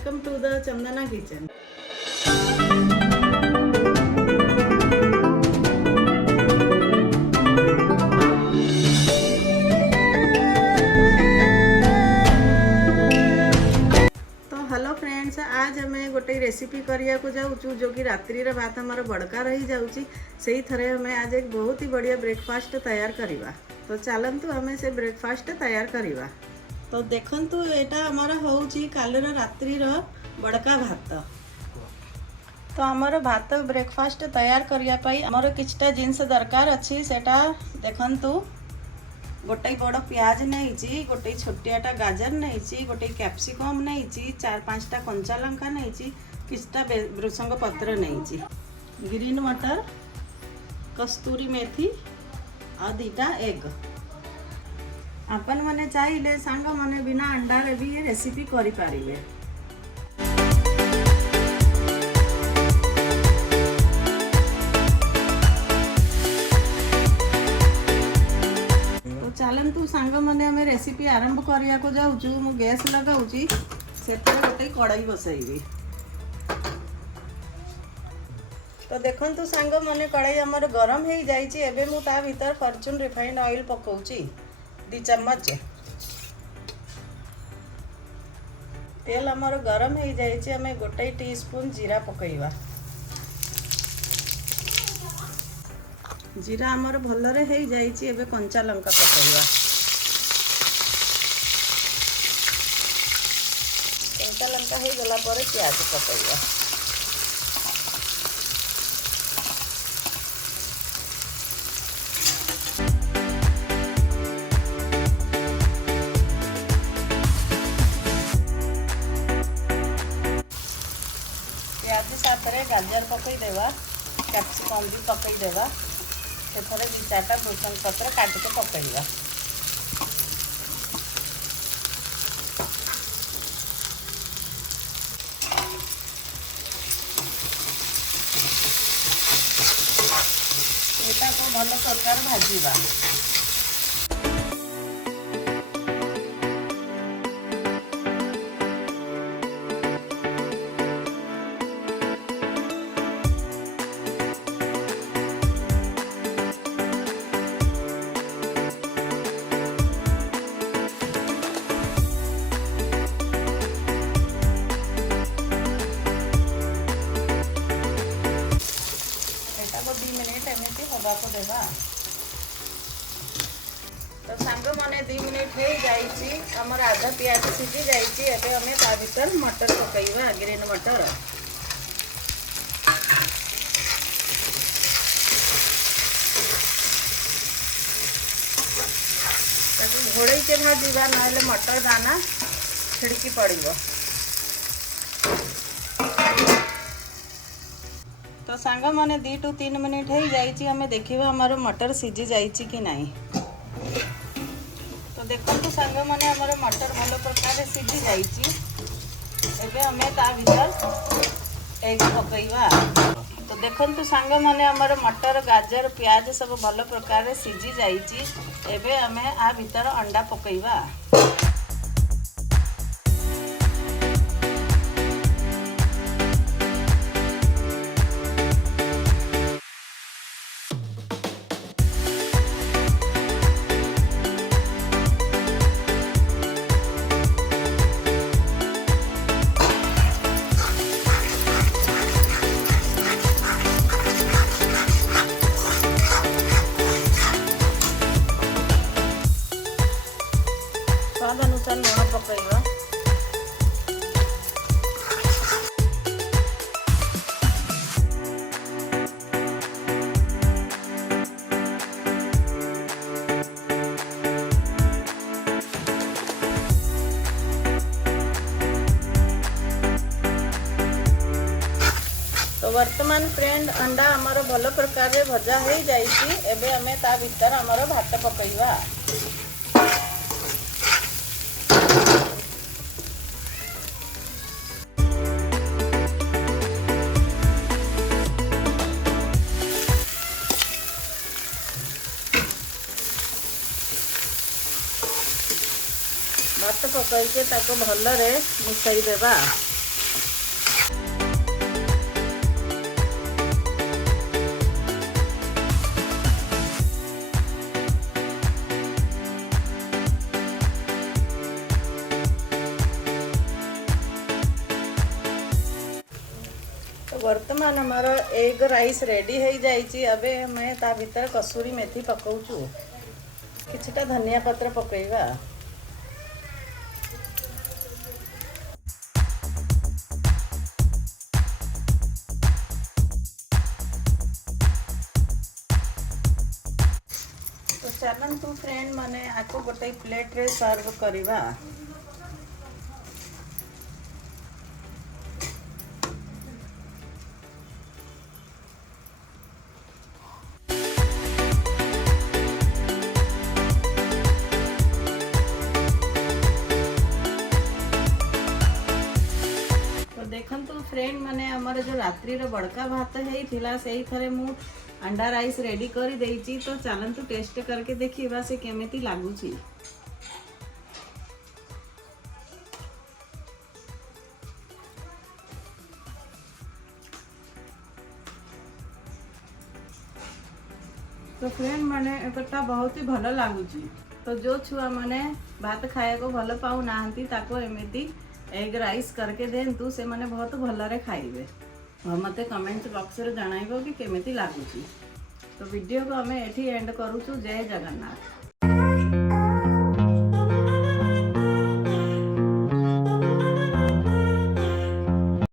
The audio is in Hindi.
Welcome to the Chandana kitchen. तो हेलो फ्रेंड्स, आज हमें गोटे रेसिपी करिया को जाऊँ जो कि रात्रि रे भात हमारा बड़का रही जाऊँची। से थरे हमें आज एक बहुत ही बढ़िया ब्रेकफास्ट तैयार करवा। तो चलतु हमें से ब्रेकफास्ट तैयार करवा। तो देखंतु एटा हमारा होउची कालर रात्रिर बड़का भात। तो हमार भात ब्रेकफास्ट तैयार करिया पाई हमर किछटा जिनस दरकार अछि। सेटा देखंतु गोटे बड़ प्याज नहीं, गोटे छोटियाटा गाजर नहीं, गोटे कैप्सिकम नहीं, 4-5टा कंचा लंका नहीं, किछटा भृसंग पत्र नहीं, ग्रीन मटर, कस्तूरी मेथी और 2टा एग। आपण मैंने चाहिए सांग मैंने बिना अंडा रे भी ये रेसिपी करि पारिबे। तो चलतु सांग मैंने हमें रेसिपी आरंभ करिया को जाऊँ। मु गैस लगाऊँगी, सेतरे गोटे कड़ाई बसाइबी। तो देखंतु सांग मैंने कड़ाई हमर गरम हो जाइए। एबे मु ता भीतर फॉर्च्यून रिफाइंड ऑयल पकाउची 2 चम्मच। तेल हमर गरम हो जाइए, हमें 1 टीस्पून जीरा पकईवा। जीरा हमर भलरे हो जाइए। एबे कंचा लंका पकईवा। कंचा लंका हो गला पर प्याज पकईवा। प्याज साथरे गाजर पकई देवा, कैप्सिकम भी पकई देवा। से 2-4टा भृसंग पत्र काट के पकईवा। एटा को भल प्रकार भाजीवा। हवा को देवा। तो सांग मैंने 2 मिनिट हो जाइए। हमर आधा प्याज सीझी जाइए। एबे हमें ता भीतर मटर पकईवा, ग्रीन मटर। घोड़े के भाजीवा ना मटर दाना छिड़की पड़ो। तो सांग मैंने 2-3 मिनिट हो जाइए। हमें देखिए हमारे मटर सीझी जाइए कि नहीं। तो देखो सांग मैंने हमारे मटर भल प्रकार सीझी जाइए। एबे हमें ता भीतर एग पकईवा। तो देखो सांग मैंने हमारे मटर गाजर प्याज सब भल प्रकार सीझी जाइए। एबे हमें आ भीतर अंडा पकईवा। स्वाद अनुसार लुण पकईवा। तो वर्तमान फ्रेंड अंडा हमार भल प्रकार भजा हो जाइए। एबे हमें ता भीतर हमार भात पकईवा। भात पकईके ताको भलरे मिसई देबा। वर्तमान आमर एग राइस रेडी हो जाइए। अबे मैं ता भीतर कसूरी मेथी पकाउछु, किछटा धनिया पत्र पकेइबा। तो चलतु फ्रेंड माने आपको गोटे प्लेट रे सर्व करवा। देखंतु फ्रेंड माने हमर जो रात्रि रो बड़का भात हेइथिला सेही थरे मु अंडा राइस रेडी कर देइची। तो चलंतु टेस्ट करके देखिबा से केमिति लागुची। तो फ्रेंड माने एकटा बहुत ही भल लागुची। तो जो छुआ माने भात खाया को भल पाऊ नाहंती ताको एमिति एग राइस करके देंतु से माने बहुत भलरे खाइबे। मते कमेंट बॉक्स रे जणाइबो कि केमिति लागुची। तो वीडियो को हमें एठी एंड करूछु। जय जगन्नाथ।